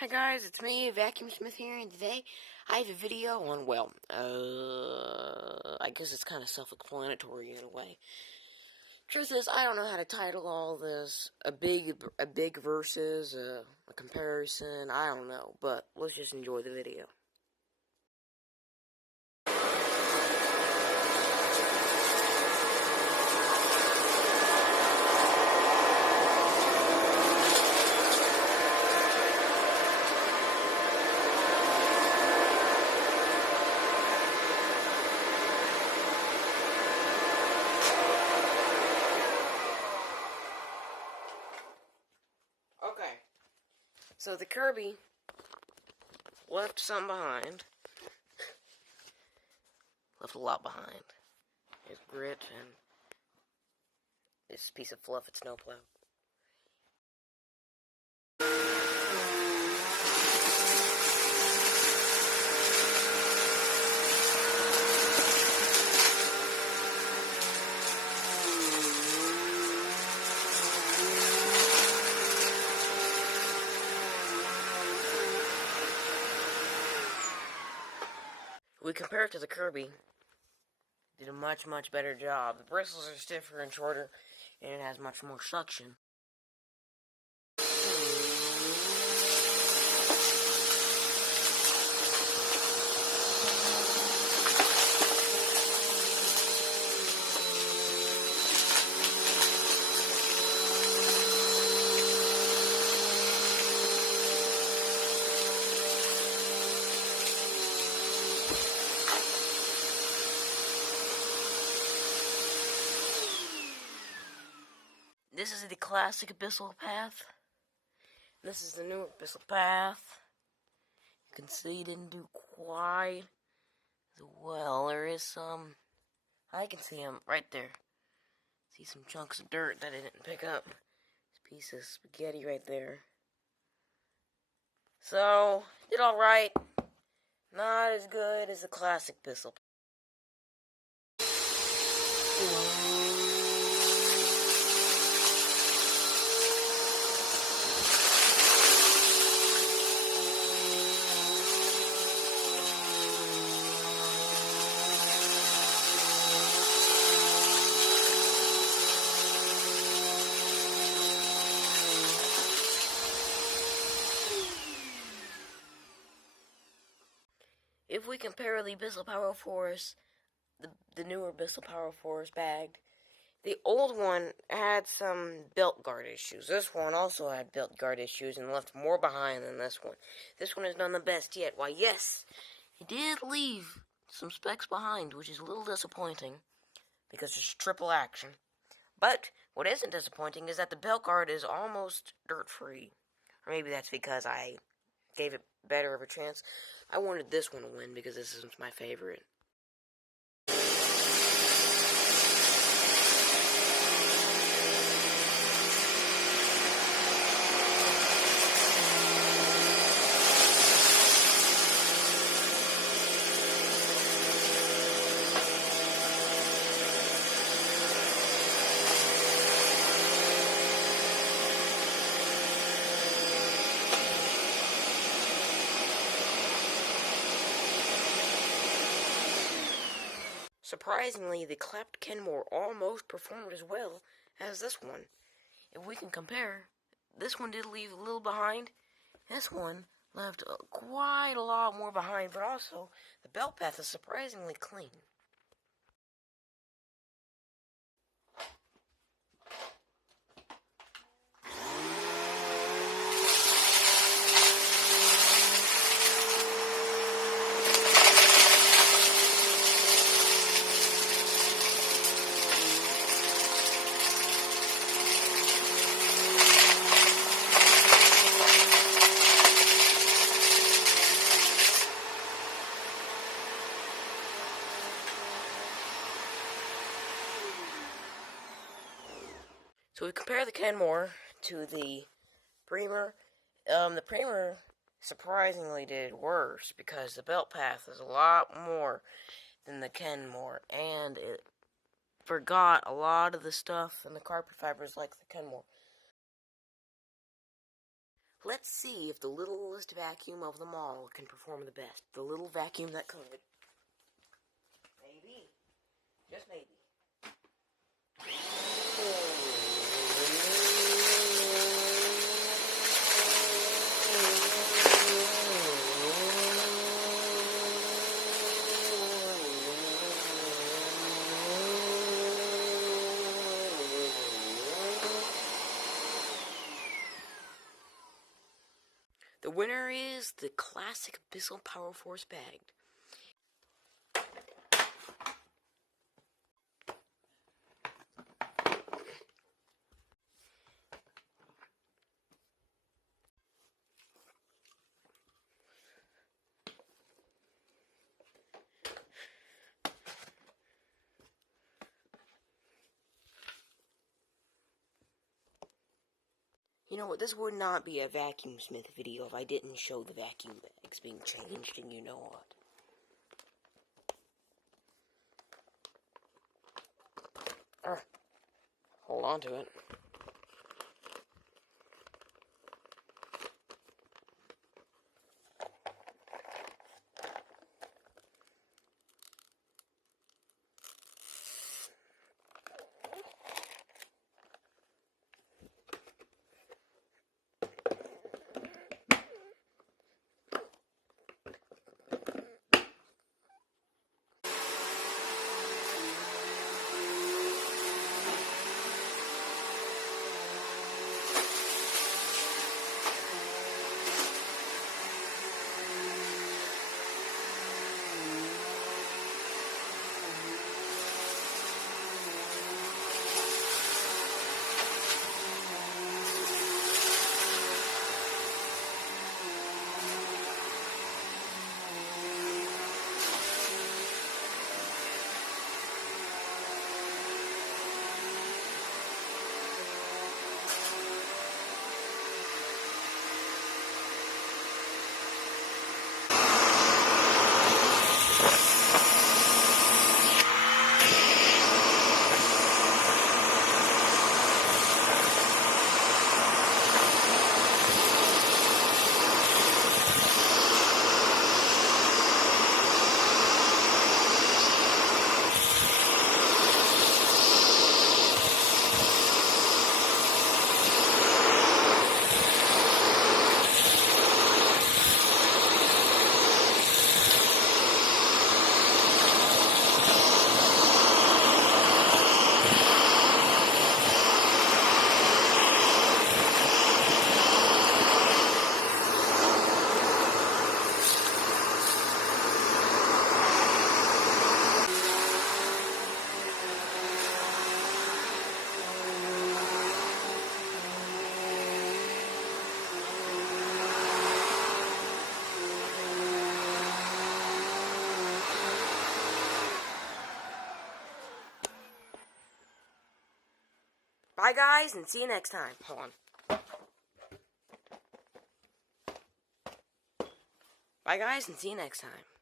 Hi guys, it's me, Vacuum Smith here, and today I have a video on, I guess it's kind of self-explanatory in a way. Truth is, I don't know how to title all this. A big versus, a comparison, I don't know, but let's just enjoy the video. Okay, so the Kirby left some behind. Left a lot behind. His grit and this piece of fluff at snowplow. We compare it to the Kirby. Did a much better job. The bristles are stiffer and shorter, and it has much more suction. This is the classic Abyssal Path. This is the new Abyssal Path. You can see it didn't do quite as well. There is some... I can see them right there. See some chunks of dirt that I didn't pick up. This piece of spaghetti right there. So, did alright. Not as good as the classic Abyssal Path. If we compare the Abyssal Power Force, the newer Abyssal Power Force bagged, the old one had some belt guard issues. This one also had belt guard issues and left more behind than this one. This one has done the best yet. Why, yes, it did leave some specs behind, which is a little disappointing because it's triple action. But what isn't disappointing is that the belt guard is almost dirt-free. Or maybe that's because I gave it better of a chance. I wanted this one to win because this is my favorite. Surprisingly, the clapped Kenmore almost performed as well as this one. If we can compare, this one did leave a little behind. This one left quite a lot more behind, but also the belt path is surprisingly clean. So we compare the Kenmore to the Premier. The Premier surprisingly did worse because the belt path is a lot more than the Kenmore, and it forgot a lot of the stuff and the carpet fibers like the Kenmore. Let's see if the littlest vacuum of them all can perform the best. The little vacuum that could. Maybe. Just maybe. The winner is the classic Bissell Power Force Bagged. You know what, this would not be a Vacuum Smith video if I didn't show the vacuum bags being changed, and you know what. Hold on to it. Bye, guys, and see you next time. Hold on. Bye, guys, and see you next time.